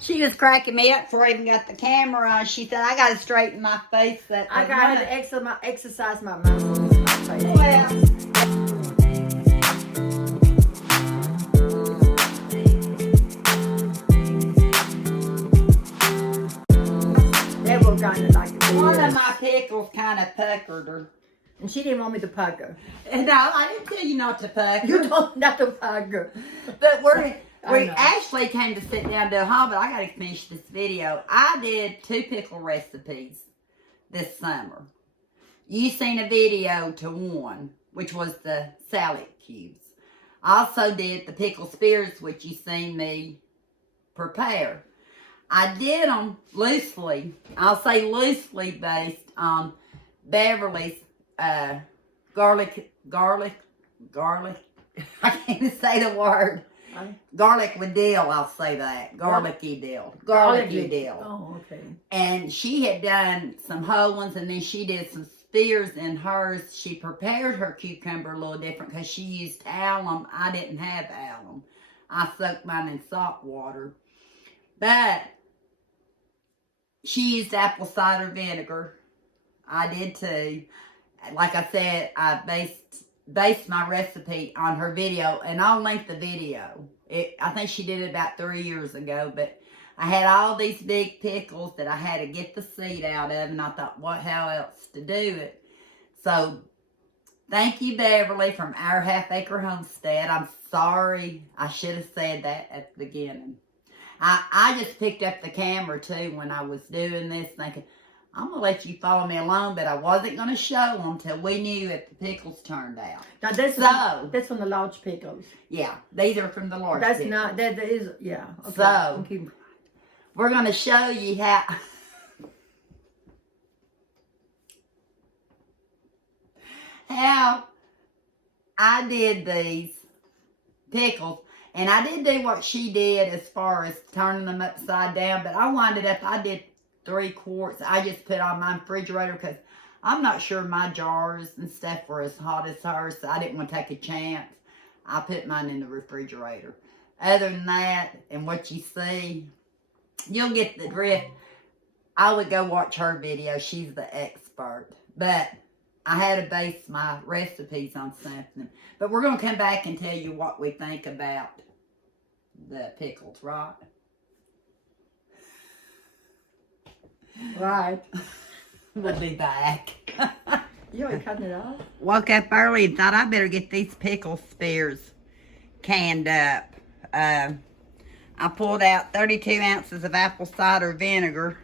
She was cracking me up before I even got the camera on. She said, I got to straighten my face. I got to exercise my muscles. Well, they were kind of like one of my pickles kind of puckered her. And she didn't want me to pucker. No, I didn't tell you not to pucker. You told me not to pucker. But we actually came to sit down to do a haul, but I got to finish this video. I did 2 pickle recipes this summer. You seen a video to one, which was the salad cubes. I also did the pickle spears, which you seen me prepare. I did them loosely. I'll say loosely based on Beverly's garlic. I can't say the word. Garlic with dill, I'll say that. Garlicky dill. Garlicky dill. Oh, okay. And she had done some whole ones, and then she did some spears in hers. She prepared her cucumber a little different because she used alum. I didn't have alum. I soaked mine in salt water. But she used apple cider vinegar. I did too. Like I said, I based my recipe on her video, and I'll link the video. I think she did it about 3 years ago, but I had all these big pickles that I had to get the seed out of, and I thought, how else to do it? So, thank you, Beverly, from Our Half Acre Homestead. I'm sorry, I should have said that at the beginning. I just picked up the camera, too, when I was doing this, thinking, I'm going to let you follow me along, but I wasn't going to show them till we knew if the pickles turned out. Now, that's from the large pickles. Yeah, these are from the large that's pickles. Not, that is, yeah. Okay. So, we're going to show you how I did these pickles. And I did do what she did as far as turning them upside down, but I wound it up, I did 3 quarts. I just put on my refrigerator because I'm not sure my jars and stuff were as hot as hers, so I didn't want to take a chance. I put mine in the refrigerator. Other than that, and what you see, you'll get the drift. I would go watch her video. She's the expert. But I had to base my recipes on something. But we're going to come back and tell you what we think about the pickles, right? Right. We'll be back. You already cutting it off? Woke up early and thought I better get these pickle spears canned up. I pulled out 32 ounces of apple cider vinegar.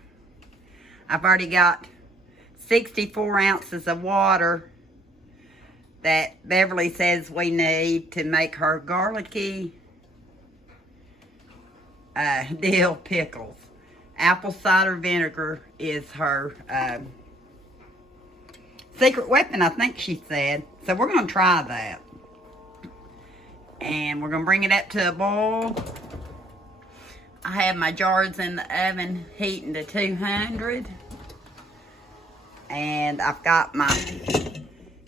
I've already got 64 ounces of water that Beverly says we need to make her garlicky dill pickles. Apple cider vinegar is her secret weapon, I think she said. So we're going to try that. And we're going to bring it up to a boil. I have my jars in the oven heating to 200. And I've got my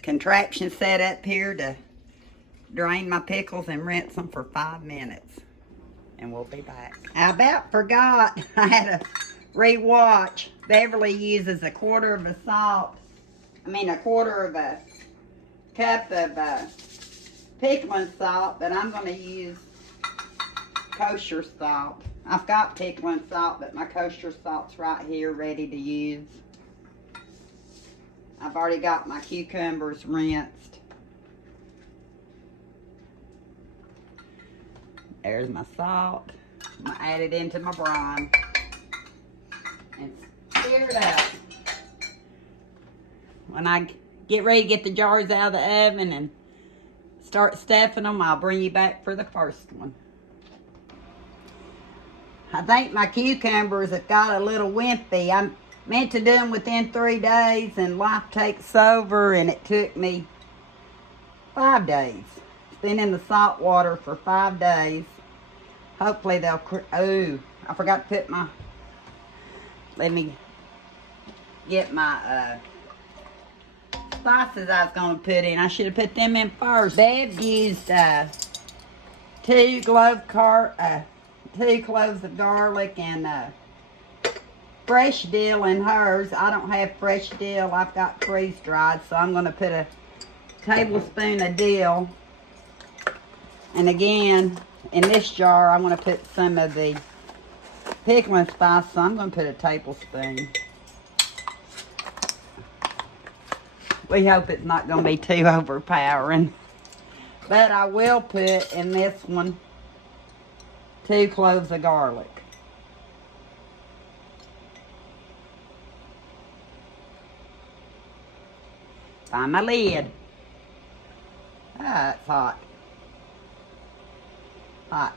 contraption set up here to drain my pickles and rinse them for 5 minutes. And we'll be back. I about forgot. I had to re-watch. Beverly uses a quarter of a cup of pickling salt, but I'm going to use kosher salt. I've got pickling salt, but my kosher salt's right here ready to use. I've already got my cucumbers rinsed. There's my salt. I'm going to add it into my brine and stir it up. When I get ready to get the jars out of the oven and start stuffing them, I'll bring you back for the first one. I think my cucumbers have got a little wimpy. I'm meant to do them within 3 days, and life takes over, and it took me 5 days. It's been in the salt water for 5 days. Hopefully they'll, oh, I forgot to put my, let me get my spices I was going to put in. I should have put them in first. Bev used 2 2 cloves of garlic and fresh dill in hers. I don't have fresh dill. I've got freeze-dried, so I'm going to put a tablespoon of dill. And again, in this jar, I want to put some of the pickling spice, so I'm going to put a tablespoon. We hope it's not going to be too overpowering. But I will put in this one 2 cloves of garlic. Find my lid. Ah, it's hot. Hot.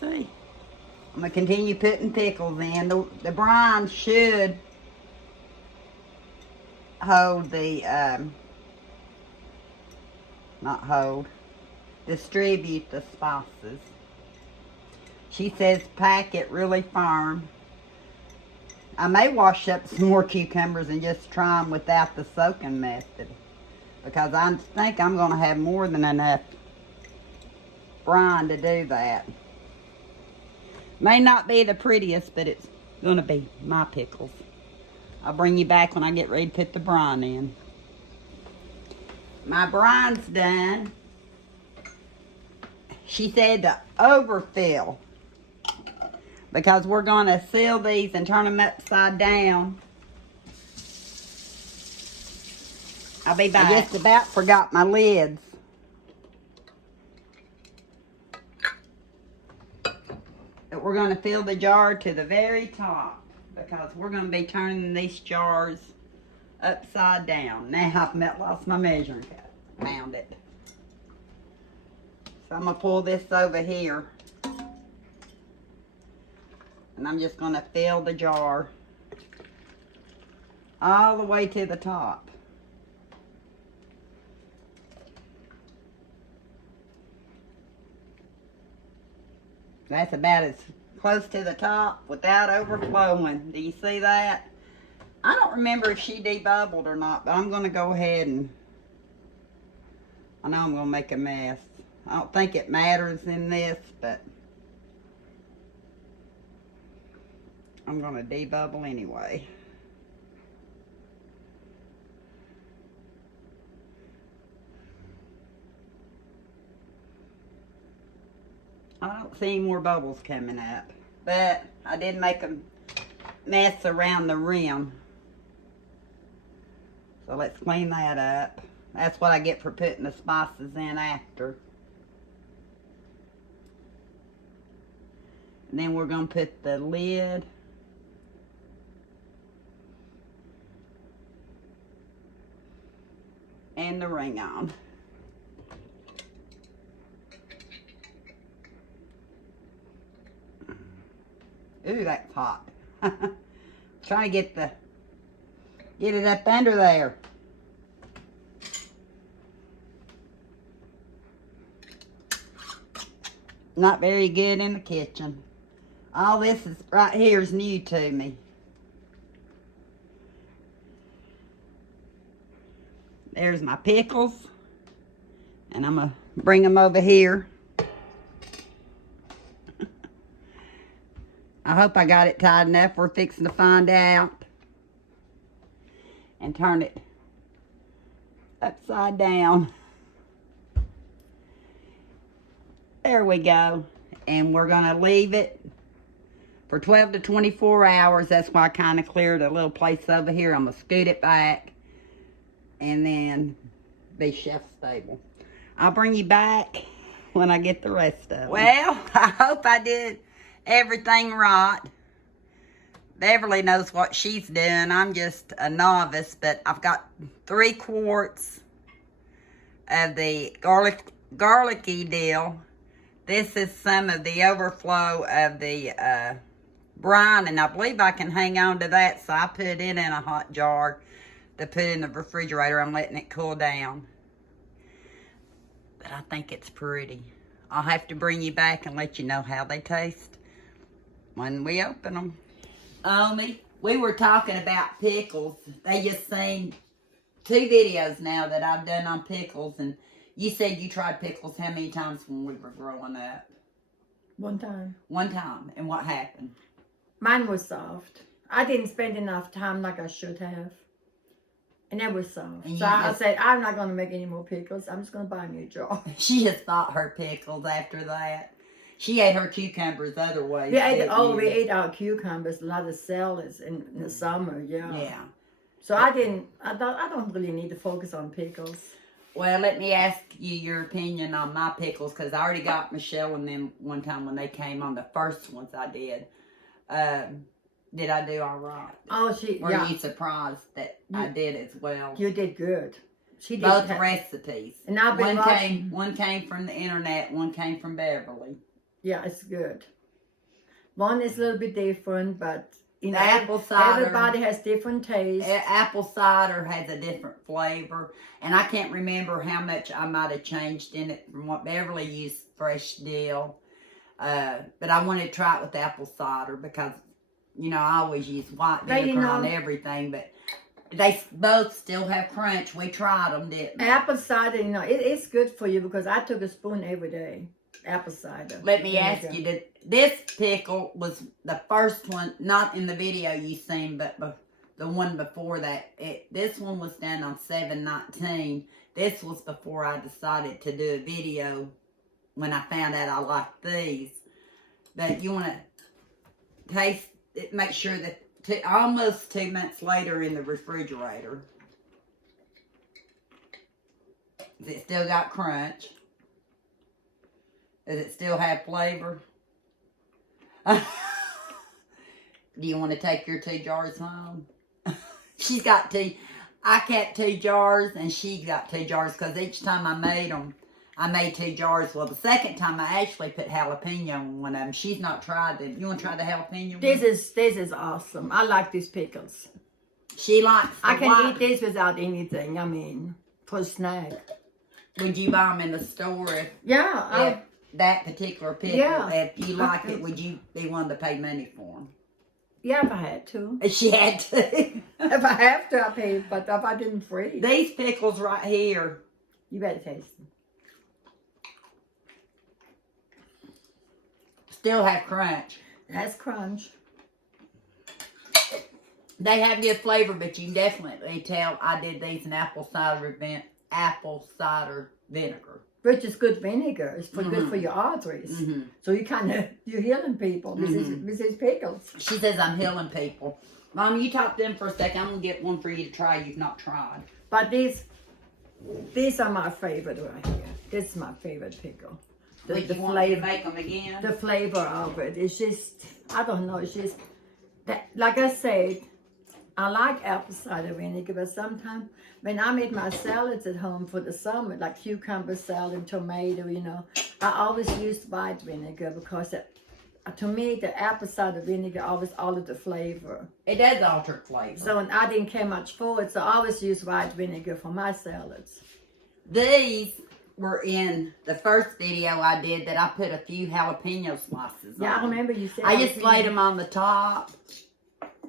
See? I'm going to continue putting pickles in. The brine should hold the, not hold, distribute the spices. She says pack it really firm. I may wash up some more cucumbers and just try them without the soaking method, because I think I'm going to have more than enough brine to do that. May not be the prettiest, but it's going to be my pickles. I'll bring you back when I get ready to put the brine in. My brine's done. She said to overfill, because we're going to seal these and turn them upside down. I'll be back. I just about forgot my lids. But we're going to fill the jar to the very top, because we're going to be turning these jars upside down. Now I've lost my measuring cup. Found it. So I'm going to pull this over here. And I'm just going to fill the jar all the way to the top. That's about as close to the top without overflowing. Do you see that? I don't remember if she debubbled or not, but I'm going to go ahead and, I know I'm going to make a mess. I don't think it matters in this, but I'm going to debubble anyway. I don't see any more bubbles coming up, but I did make a mess around the rim. So let's clean that up. That's what I get for putting the spices in after. And then we're going to put the lid and the ring on. Ooh, that's hot. Trying to get it up under there. Not very good in the kitchen. All this is right here is new to me. There's my pickles. And I'm going to bring them over here. I hope I got it tied enough. We're fixing to find out. And turn it upside down. There we go. And we're going to leave it for 12 to 24 hours. That's why I kind of cleared a little place over here. I'm going to scoot it back and then be chef stable. I'll bring you back when I get the rest of them. Well, I hope I did everything right. Beverly knows what she's doing. I'm just a novice, but I've got 3 quarts of the garlicky dill. This is some of the overflow of the brine, and I believe I can hang on to that, so I put it in a hot jar to put in the refrigerator. I'm letting it cool down. But I think it's pretty. I'll have to bring you back and let you know how they taste when we open them. We were talking about pickles. They just seen 2 videos now that I've done on pickles, and you said you tried pickles how many times when we were growing up? One time. One time. And what happened? Mine was soft. I didn't spend enough time like I should have. And it was soft. And So I said, I'm not going to make any more pickles. I'm just going to buy me a jar. She just thought her pickles after that. She ate her cucumbers other ways. We ate our cucumbers, a lot of salads in the summer, Yeah. So I don't really need to focus on pickles. Well, let me ask you your opinion on my pickles, because I already got Michelle and them one time when they came on the first ones I did. Did I do all right? Oh, Were you surprised that I did as well? You did good. She did Both recipes. And I've been watching. One came from the internet, one came from Beverly. Yeah, it's good. One is a little bit different, but you know, apple cider, everybody has different tastes. Apple cider has a different flavor, and I can't remember how much I might have changed in it from what Beverly used, fresh dill. But I wanted to try it with apple cider because, you know, I always use white vinegar on everything, but they both still have crunch. We tried them, didn't we? Apple cider, you know, it's good for you because I took a spoon every day. Apple cider. Let me ask you, this pickle was the first one, not in the video you seen, but the one before that. This one was done on 7/19. This was before I decided to do a video when I found out I liked these. But you want to taste it, make sure that almost 2 months later in the refrigerator. Has it still got crunch? Does it still have flavor? Do you want to take your 2 jars home? She's got 2. I kept 2 jars and she got 2 jars because each time I made them, I made 2 jars. Well, the second time I actually put jalapeno in one of them. She's not tried them. You want to try the jalapeno one? This is awesome. I like these pickles. She likes I can eat this without anything. I mean, for a snack. Would you buy them in the store? Yeah. That particular pickle, if you like it, would you be one to pay money for them? Yeah, if I had to. She had to. If I have to, I pay. But if I didn't freeze. These pickles right here. You better taste them. Still have crunch. That's crunch. They have good flavor, but you can definitely tell I did these in apple cider vinegar. Which is good vinegar. It's good for your arteries. Mm-hmm. So you're healing people. This is pickles. She says I'm healing people. Mom, you talk to them for a second. I'm going to get one for you to try you've not tried. But these are my favorite right here. This is my favorite pickle. The flavor. Make them again? The flavor of it. It's just, I don't know. It's just, that, like I said, I like apple cider vinegar, but sometimes when I make my salads at home for the summer, like cucumber salad, tomato, you know, I always use white vinegar because to me, the apple cider vinegar always alters the flavor. It does alter flavor. So I didn't care much for it, so I always use white vinegar for my salads. These were in the first video I did that I put a few jalapeno slices on. Yeah, I remember you said I just laid them on the top.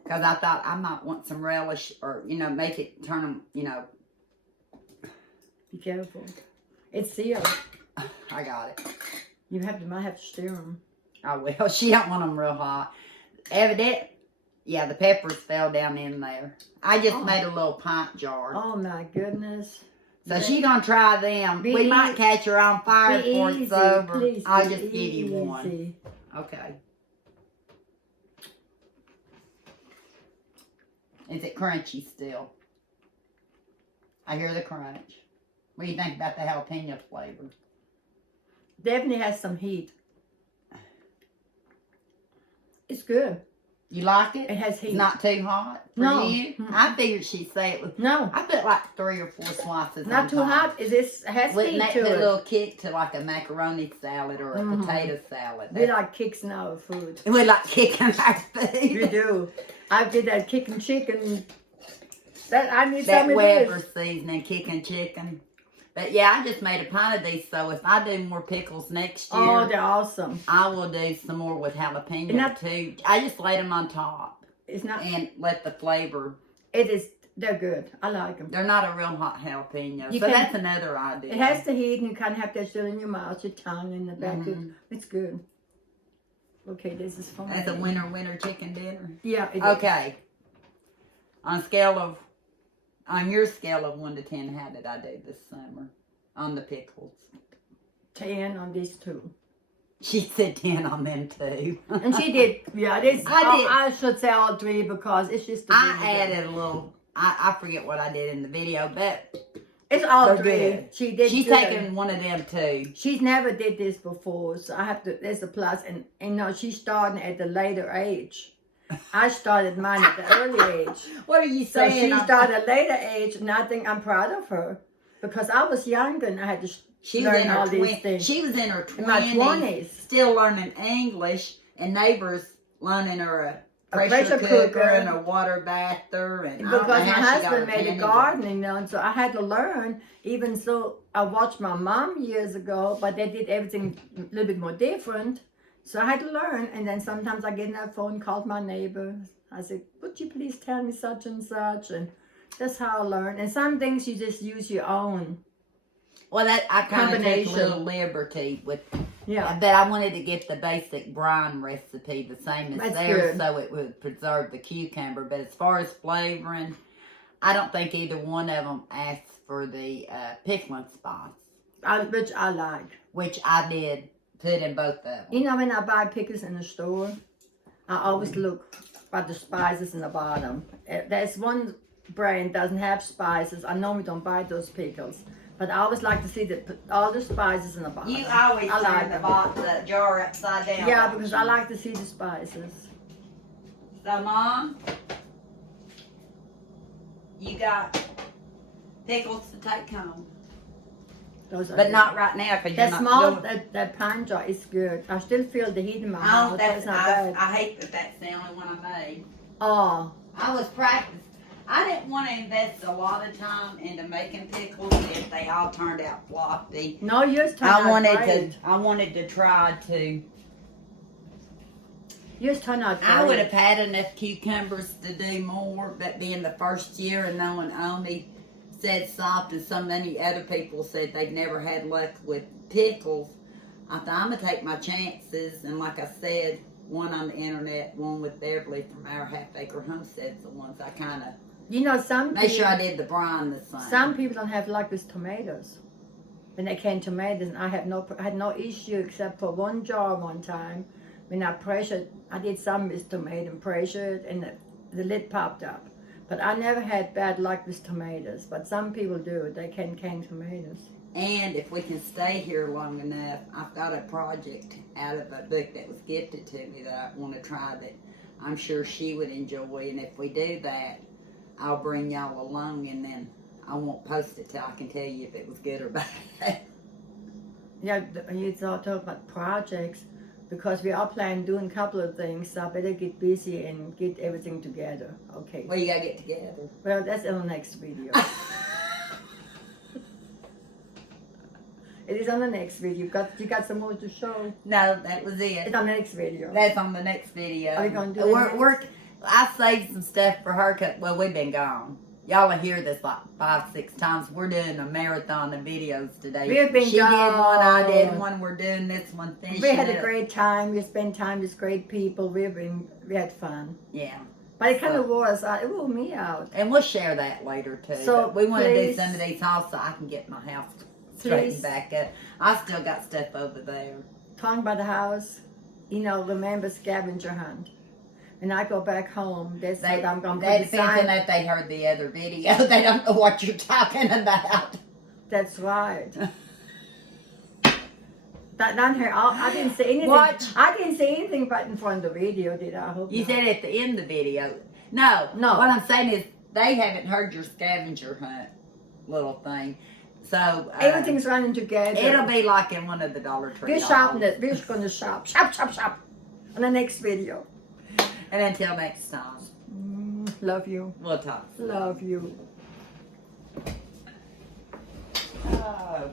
Because I thought I might want some relish or, you know, make it, turn them, you know. Be careful. It's sealed. I got it. You might have to stir them. I will. She don't want them real hot. Yeah, the peppers fell down in there. I just made a little pint jar. Oh, my goodness. So she going to try them. We might catch her on fire before it's over. Please, I'll just give you one. Okay. Is it crunchy still? I hear the crunch. What do you think about the jalapeno flavor? Definitely has some heat. It's good. You like it? It has heat. It's not too hot for you? I figured she'd say it was. No. I put like 3 or 4 slices on Not too top. hot. It has heat Wouldn't that to put it. a little kick to like a macaroni salad or a potato salad? We like kicks in our food. We like kicking our food. We do. I did that kicking chicken. I need that some of Weber this. seasoning, kicking chicken. But yeah, I just made a pint of these, so if I do more pickles next year, Oh, they're awesome. I will do some more with jalapeno too. I just laid them on top. It's not. And let the flavor. It is. They're good. I like them. They're not a real hot jalapeno, You so can- that's another idea. It has the heat, and you kind of have that still in your mouth, your tongue, in the back. It's good. Okay, this is for That's a me. winter chicken dinner. Yeah, it is. Okay. On your scale of 1 to 10, how did I do this summer on the pickles? 10 on these two. She said 10 on them too. And she did, yeah, this, I should say all 3 because it's just I added a little, I forget what I did in the video, but it's all they're 3. good. She did She's good. taking one of them too. She's never did this before, so I have to, there's a plus. And you know, she's starting at the later age. I started mine at the early age. What are you So saying? she started at a later age, and I think I'm proud of her. Because I was younger and I had to learn all these things. She was in her 20s, In my 20s. still learning English, and neighbors loaning her a pressure cooker and a water bather. And Because my husband made a garden, garden, you know, and so I had to learn. Even so, I watched my mom years ago, but they did everything a little bit more different. So I had to learn, and then sometimes I get in that phone, called my neighbor. I said, would you please tell me such and such? And that's how I learn. And some things you just use your own. Well, that I kind of took a Combination. little liberty with. Yeah. But I wanted to get the basic brine recipe the same as That's theirs, good. so it would preserve the cucumber. But as far as flavoring, I don't think either one of them asked for the pickling spice, Which I like. which I did put in both of them. You know, when I buy pickles in the store, I always look at the spices in the bottom. There's one brand doesn't have spices. I normally don't buy those pickles, but I always like to see all the spices in the bottom. You always I like turn them. the jar upside down. Yeah, don't because you? I like to see the spices. So, Mom, you got pickles to take home, Those are but good. not right now because you're That not small, doing- that pine jar is good. I still feel the heat in my Oh, mouth. That's not bad. I hate that that's the only one I made. Oh, I was practicing. I didn't want to invest a lot of time into making pickles if they all turned out floppy. no, yours turned out great. I wanted to try to. Yours turned out great. I would have had enough cucumbers to do more, but being the first year and knowing Omi said soft and so many other people said they've never had luck with pickles, I thought I'm gonna take my chances. And like I said, one on the internet, one with Beverly from our Half Acre Homestead's the ones I kind of You know, some make sure people, I did the brine the same. some people don't have luck with tomatoes. When they can tomatoes, and I had no issue except for one jar one time. When I pressured, I did some with tomato and pressured, and the lid popped up. But I never had bad luck with tomatoes. But some people do. They can tomatoes. And if we can stay here long enough, I've got a project out of a book that was gifted to me that I want to try that I'm sure she would enjoy. And if we do that, I'll bring y'all along, and then I won't post it till I can tell you if it was good or bad. Yeah, you talk about projects because we are planning doing a couple of things. So I better get busy and get everything together. Okay. Well, you gotta get together. Well, that's in the next video. It is on the next video. You got some more to show. No, that was It's it. on the next video. That's on the next video. Are we gonna do it I saved some stuff for her. Well, we've been gone. Y'all will hear this like 5-6 times. We're doing a marathon of videos today. We've been She did one, I did gone. one. We're doing this one. We had a up. great time. We spent time with great people. We had fun. Yeah. But it kind So- of wore us out. It wore me out. And we'll share that later too. So, But we want to do please- some of these hauls so I can get my house straightened Please. back up. I still got stuff over there. Talking about the house, you know, remember scavenger hunt. When I go back home, that's what I'm going to That put the depends on sign. if they heard the other video. They don't know what you're talking about. That's right. That down here, I didn't say anything. Watch. I didn't say anything but in front of the video, did I? Hope You not. said at the end of the video. No. What I'm saying is they haven't heard your scavenger hunt little thing. So Everything's running together. it'll be like in one of the Dollar Tree. We're shopping aisles. it. We're going to shop. Shop. On the next video. And until next time, Love you. we'll talk. Love you. Oh.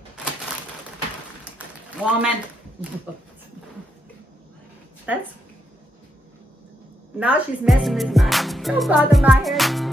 Woman. That's. Now she's messing with my. Don't bother my head.